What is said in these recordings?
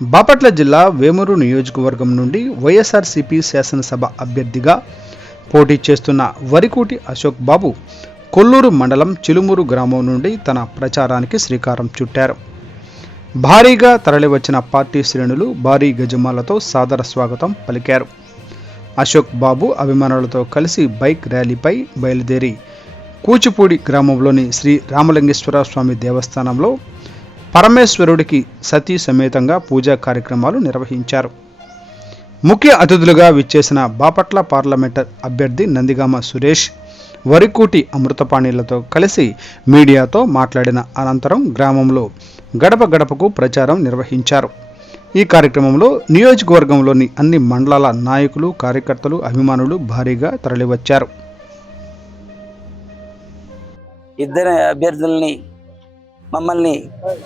బాపట్ల జిల్లా వేమూరు నియోజకవర్గం నుండి వైఎస్ఆర్సీపీ శాసనసభ అభ్యర్థిగా పోటీ చేస్తున్న వరికూటి అశోక్ బాబు కొల్లూరు మండలం చిలుమూరు గ్రామం నుండి తన ప్రచారానికి శ్రీకారం చుట్టారు. భారీగా తరలివచ్చిన పార్టీ శ్రేణులు భారీ గజమాలతో సాదర స్వాగతం పలికారు. అశోక్ బాబు అభిమానులతో కలిసి బైక్ ర్యాలీపై బయలుదేరి కూచిపూడి గ్రామంలోని శ్రీ రామలింగేశ్వర స్వామి దేవస్థానంలో పరమేశ్వరుడికి సతీ సమేతంగా పూజా కార్యక్రమాలు నిర్వహించారు. ముఖ్య అతిథులుగా విచ్చేసిన బాపట్ల పార్లమెంటర్ అభ్యర్థి నందిగామ సురేష్ వరికూటి అమృతపాణిలతో కలిసి మీడియాతో మాట్లాడిన అనంతరం గ్రామంలో గడప గడపకు ప్రచారం నిర్వహించారు. ఈ కార్యక్రమంలో నియోజకవర్గంలోని అన్ని మండలాల నాయకులు, కార్యకర్తలు, అభిమానులు భారీగా తరలివచ్చారు. ఇద్దరు అభ్యర్థుల్ని మమ్మల్ని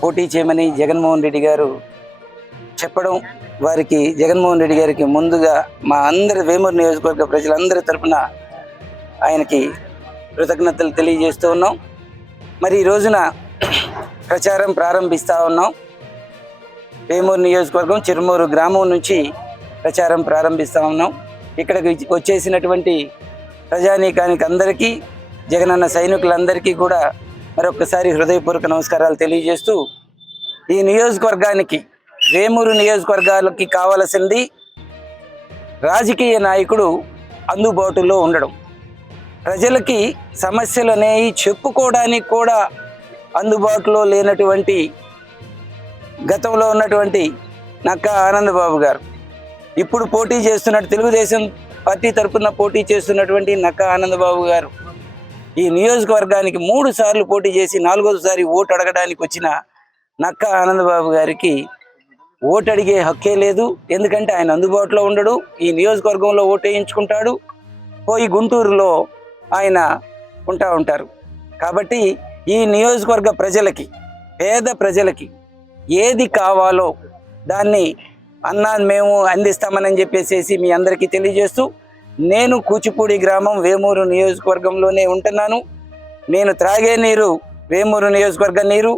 పోటీ చేయమని జగన్మోహన్ రెడ్డి గారు చెప్పడం, వారికి జగన్మోహన్ రెడ్డి గారికి ముందుగా మా అందరి వేమూరు నియోజకవర్గ ప్రజలందరి తరఫున ఆయనకి కృతజ్ఞతలు తెలియజేస్తూ ఉన్నాం. మరి ఈ రోజున ప్రచారం ప్రారంభిస్తూ ఉన్నాం. వేమూరు నియోజకవర్గం చిరుమూరు గ్రామం నుంచి ప్రచారం ప్రారంభిస్తూ ఉన్నాం. ఇక్కడికి వచ్చేసినటువంటి ప్రజానీకానికి అందరికీ, జగనన్న సైనికులందరికీ కూడా మరొకసారి హృదయపూర్వక నమస్కారాలు తెలియజేస్తూ, ఈ నియోజకవర్గానికి, వేమూరు నియోజకవర్గాలకి కావలసింది రాజకీయ నాయకుడు అందుబాటులో ఉండడం. ప్రజలకి సమస్యలు అనేవి చెప్పుకోవడానికి కూడా అందుబాటులో లేనటువంటి గతంలో ఉన్నటువంటి నక్కా ఆనందబాబు గారు, ఇప్పుడు పోటీ చేస్తున్నట్టు తెలుగుదేశం పార్టీ తరఫున పోటీ చేస్తున్నటువంటి నక్కా ఆనందబాబు గారు ఈ నియోజకవర్గానికి 3 సార్లు పోటీ చేసి 4వసారి ఓటు అడగడానికి వచ్చిన నక్కా ఆనందబాబు గారికి ఓటు అడిగే హక్కే లేదు. ఎందుకంటే ఆయన అందుబాటులో ఉండడు. ఈ నియోజకవర్గంలో ఓటు వేయించుకుంటాడు, పోయి గుంటూరులో ఆయన ఉంటారు. కాబట్టి ఈ నియోజకవర్గ ప్రజలకి, పేద ప్రజలకి ఏది కావాలో దాన్ని మేము అందిస్తామని చెప్పేసి మీ అందరికీ తెలియజేస్తూ, నేను కూచిపూడి గ్రామం వేమూరు నియోజకవర్గంలోనే ఉంటున్నాను. నేను త్రాగే నీరు వేమూరు నియోజకవర్గ నీరు,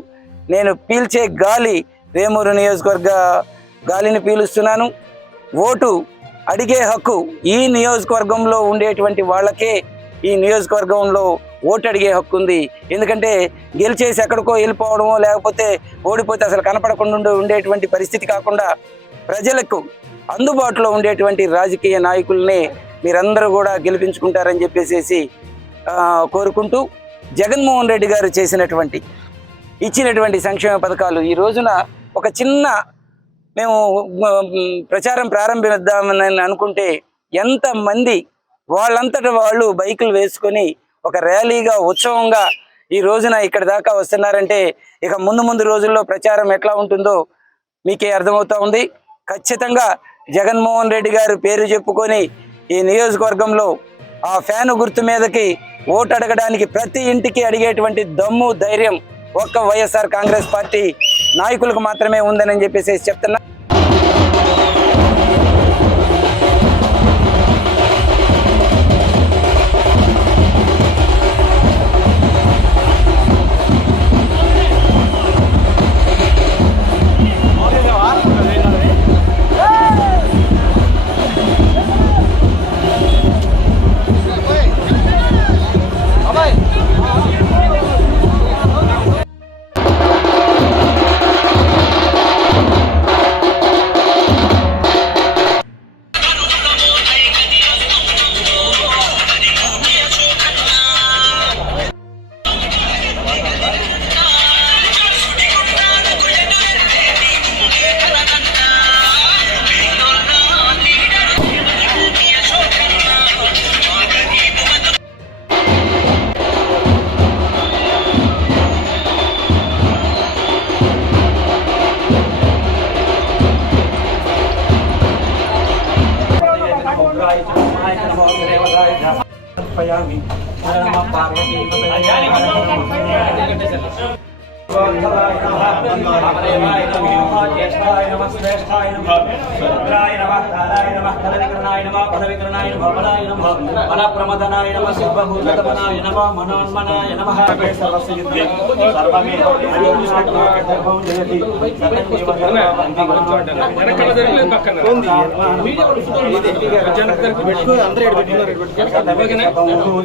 నేను పీల్చే గాలి వేమూరు నియోజకవర్గ గాలిని పీలుస్తున్నాను. ఓటు అడిగే హక్కు ఈ నియోజకవర్గంలో ఉండేటువంటి వాళ్ళకే ఈ నియోజకవర్గంలో ఓటు అడిగే హక్కు ఉంది. ఎందుకంటే గెలిచేసి ఎక్కడికో వెళ్ళిపోవడమో, లేకపోతే ఓడిపోతే అసలు కనపడకుండా ఉండేటువంటి పరిస్థితి కాకుండా ప్రజలకు అందుబాటులో ఉండేటువంటి రాజకీయ నాయకుల్ని మీరందరూ కూడా గెలిపించుకుంటారని చెప్పేసి కోరుకుంటూ, జగన్మోహన్ రెడ్డి గారు ఇచ్చినటువంటి సంక్షేమ పథకాలు ఈ రోజున ఒక చిన్న మేము ప్రచారం ప్రారంభిద్దామని అనుకుంటే ఎంతమంది వాళ్ళంతటా వాళ్ళు బైకులు వేసుకొని ఒక ర్యాలీగా, ఉత్సవంగా ఈ రోజున ఇక్కడ దాకా వస్తున్నారంటే ఇక ముందు రోజుల్లో ప్రచారం ఎట్లా ఉంటుందో మీకే అర్థమవుతా ఉంది. ఖచ్చితంగా జగన్మోహన్ రెడ్డి గారు పేరు చెప్పుకొని ఈ నియోజకవర్గంలో ఆ ఫ్యాను గుర్తు మీదకి ఓటు అడగడానికి ప్రతి ఇంటికి అడిగేటువంటి దమ్ము, ధైర్యం ఒక్క వైఎస్ఆర్ కాంగ్రెస్ పార్టీ నాయకులకు మాత్రమే ఉందని చెప్పేసి చెప్తున్నా. పుత్రోద్భవాయ నమః వామదేవాయ నమః జ్యేష్ఠాయ నమః శ్రేష్ఠాయ నమః రుద్రాయ నమః కాలాయ నమః కలవికరణాయ నమః పదవికరణాయ నమః బలాయ నమః బలప్రమదనాయ నమః సర్వభూతగమనాయ నమః మనోన్మనాయ నమః సర్వసిద్ధి సర్వమేవ సర్వం జయతి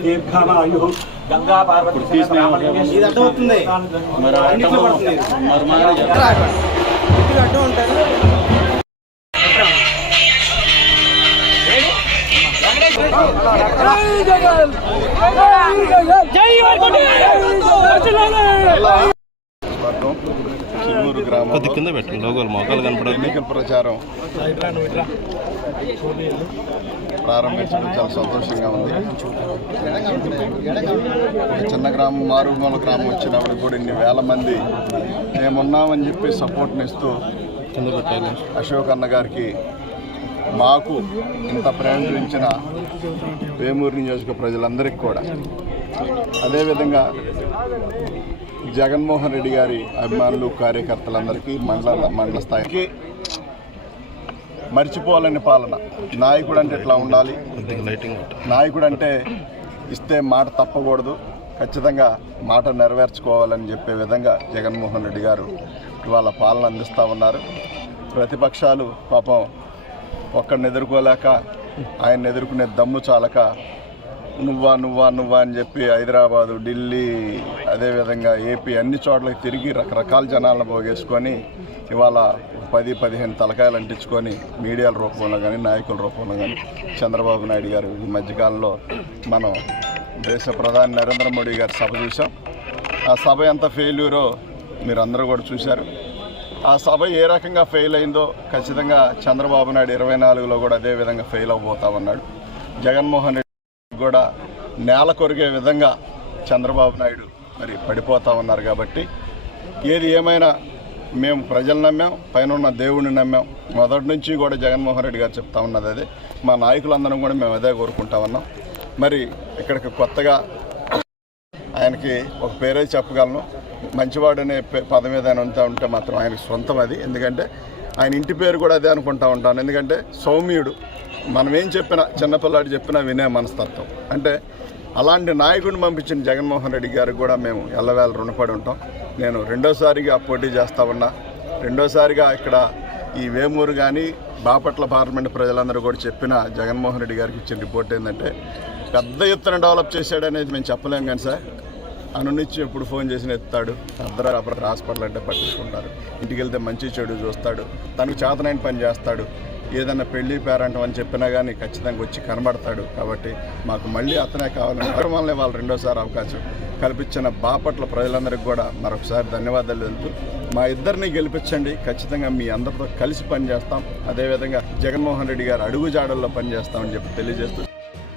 దీర్ఘమాయు గంగా పార్వతీ ఇది అర్థమవుతుంది అడ్డం ఉంటారు. చిలుమూరు గ్రామం కొద్ది కింద పెట్టండి లోగోలు మొక్కలు కనపడదు. ఎన్నికల ప్రచారం ప్రారంభించడం చాలా సంతోషంగా ఉంది. చిన్న గ్రామం మారుమూల గ్రామం వచ్చినప్పుడు కూడా ఇన్ని వేల మంది మేమున్నామని చెప్పి సపోర్ట్ని ఇస్తూ అశోక్ అన్న గారికి మాకు ఇంత ప్రేమించిన వేమూరు నియోజక ప్రజలందరికీ కూడా అదేవిధంగా జగన్మోహన్ రెడ్డి గారి అభిమానులు కార్యకర్తలందరికీ మండల స్థాయికి మర్చిపోవాలని పాలన. నాయకుడు అంటే ఇట్లా ఉండాలి, నాయకుడు అంటే ఇస్తే మాట తప్పకూడదు, ఖచ్చితంగా మాట నెరవేర్చుకోవాలని చెప్పే విధంగా జగన్మోహన్ రెడ్డి గారు ఇవాళ పాలన అందిస్తూ ఉన్నారు. ప్రతిపక్షాలు పాపం ఒక్కడిని ఎదుర్కోలేక ఆయన్ని ఎదుర్కొనే దమ్ము చాలక నువ్వా నువ్వా నువ్వా అని చెప్పి హైదరాబాదు, ఢిల్లీ, అదేవిధంగా ఏపీ అన్ని చోట్లకి తిరిగి రకరకాల జనాలను పోగేసుకొని ఇవాళ 10-15 తలకాయలు అంటించుకొని మీడియాల రూపంలో కానీ నాయకుల రూపంలో కానీ చంద్రబాబు నాయుడు గారు ఈ మధ్యకాలంలో మనం దేశ ప్రధాని నరేంద్ర మోడీ గారి సభ చూసాం. ఆ సభ ఎంత ఫెయిల్యూరో మీరు అందరూ కూడా చూశారు. ఆ సభ ఏ రకంగా ఫెయిల్ అయిందో ఖచ్చితంగా చంద్రబాబు నాయుడు 24లో కూడా అదే విధంగా ఫెయిల్ అవ్వబోతామన్నాడు. జగన్మోహన్ రెడ్డి కూడా నేల కొరిగే విధంగా చంద్రబాబు నాయుడు మరి పడిపోతూ ఉన్నారు. కాబట్టి ఏది ఏమైనా మేము ప్రజలు నమ్మాం, పైన ఉన్న దేవుడిని నమ్మాం. మొదటి నుంచి కూడా జగన్మోహన్ రెడ్డి గారు చెప్తా ఉన్నది అదే, మా నాయకులందరం కూడా మేము అదే కోరుకుంటా ఉన్నాం. మరి ఇక్కడికి కొత్తగా ఆయనకి ఒక పేరే చెప్పగలను, మంచివాడు అనే పదం ఏదైనా ఉంటే మాత్రం ఆయనకు సొంతం అది. ఎందుకంటే ఆయన ఇంటి పేరు కూడా అదే అనుకుంటా ఉంటాను. ఎందుకంటే సౌమ్యుడు, మనం ఏం చెప్పినా చిన్నపిల్లాడు చెప్పినా వినే మనస్తత్వం. అంటే అలాంటి నాయకుడిని పంపించిన జగన్మోహన్ రెడ్డి గారికి కూడా మేము ఎల్లవేళ రుణపడి ఉంటాం. నేను రెండోసారిగా పోటీ చేస్తా ఉన్నా. రెండోసారిగా ఇక్కడ ఈ వేమూరు కానీ బాపట్ల పార్లమెంట్ ప్రజలందరూ కూడా చెప్పిన జగన్మోహన్ రెడ్డి గారికి ఇచ్చిన రిపోర్ట్ ఏంటంటే పెద్ద ఎత్తున డెవలప్ చేశాడనేది మేము చెప్పలేం. కానీ సార్ అనునిచ్చి ఎప్పుడు ఫోన్ చేసిన ఎత్తాడు, అర్ధరాత్రి హాస్పిటల్ అంటే పట్టించుకుంటారు, ఇంటికి వెళ్తే మంచి చెడు చూస్తాడు, తనకు చేతనైన పని చేస్తాడు. ఏదన్నా పెళ్లి పేరంటం అని చెప్పినా కానీ ఖచ్చితంగా వచ్చి కనబడతాడు. కాబట్టి మాకు మళ్ళీ అతనే కావాలని వల్లనే వాళ్ళు రెండోసారి అవకాశం కల్పించిన బాపట్ల ప్రజలందరికీ కూడా మరొకసారి ధన్యవాదాలు తెలుపుతూ మా ఇద్దరిని గెలిపించండి, ఖచ్చితంగా మీ అందరితో కలిసి పనిచేస్తాం. అదేవిధంగా జగన్మోహన్ రెడ్డి గారు అడుగుజాడల్లో పనిచేస్తామని చెప్పి తెలియజేస్తూ